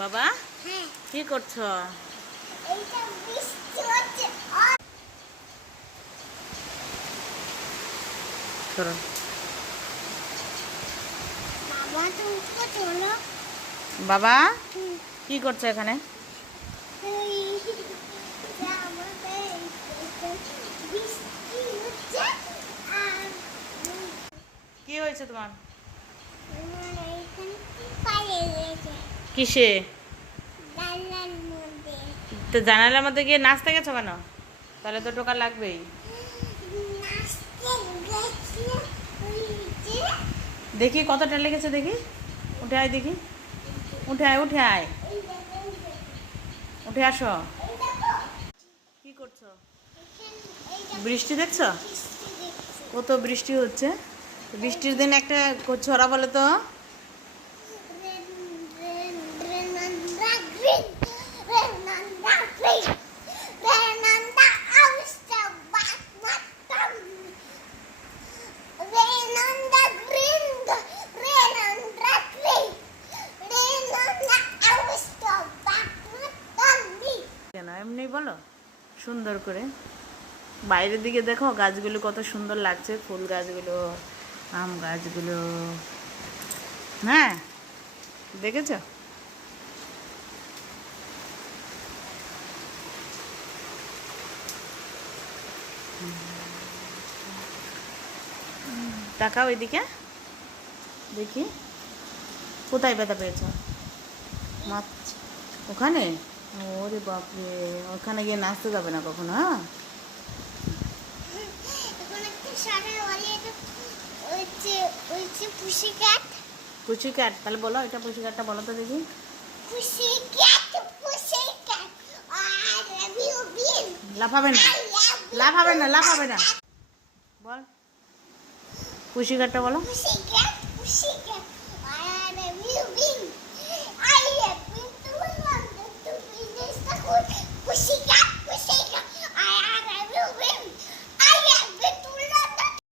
বাবা কি করছো? বাবা কি করছো এখানে? কি হয়েছে তোমার? কিসে? তো জানালার মধ্যে গিয়ে নাচতে গেছো কেন? তাহলে তো টোকা লাগবেই। দেখি কতটা লেগেছে দেখি। উঠে আয় দেখি। উঠে আয় উঠে আয় উঠে আসো। কি করছো? বৃষ্টি দেখছো? কত বৃষ্টি হচ্ছে। বৃষ্টির দিন একটা ছড়া বলে তো। কেন এমনি বলো সুন্দর করে। বাইরের দিকে দেখো গাছগুলো কত সুন্দর লাগছে, ফুল গাছগুলো, আম গাছগুলো। হ্যাঁ দেখেছ? তাকাও ওইদিকে দেখি কোথায় ব্যথা পেয়েছ। মাছ ওখানে? ওরে বাপরে, ওখানে গিয়ে নাচতে যাবে না কখনো। হ্যাঁ পুষি ক্যাট, তাহলে বলো এটা পুষি ক্যাটটা বলো তো দেখি। লাফাবে না লাফাবে না লাফাবে না, বল পুষি ক্যাটটা বলো।